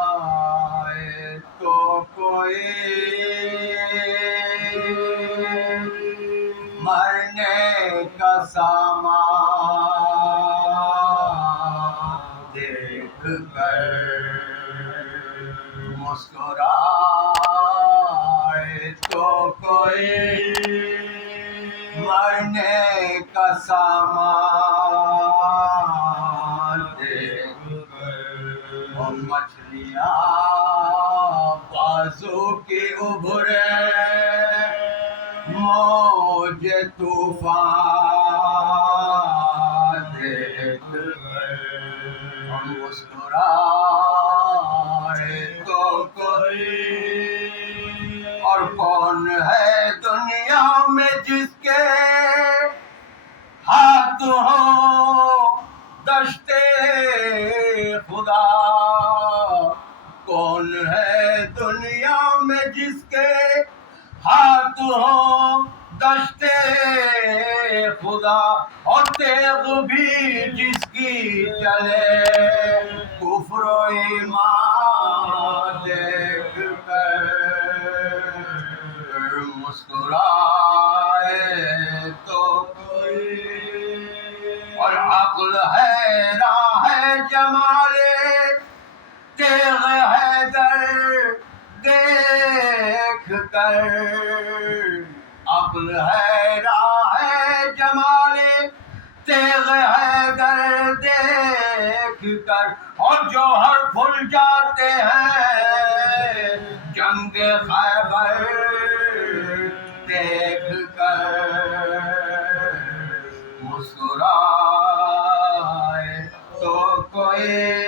مسکرائے تو کوئی مرنے کا سامان دیکھ کر مسکرائے تو کوئی مرنے کا سامان دیکھ کر وہ مچھلیاں بازو کی ابھرے موج طوفان دیکھ کر مسکرائے تو کوئی اور کون ہے دنیا میں جس کے ہاتھ ہو دشتے خدا کون ہے دنیا میں جس کے ہاتھ ہو دشتے خدا اور تیغ بھی جس کی چلے کفر و ایمان دیکھ کر مسکرائے تو کوئی اور عقل ہے راہ جمالے تیغ حیدر دیکھ کر عقل ہے راہ جمالے تیغ حیدر دیکھ کر اور جوہر بھول جاتے ہیں جنگ خیبر دیکھ کر مسکرائے تو کوئی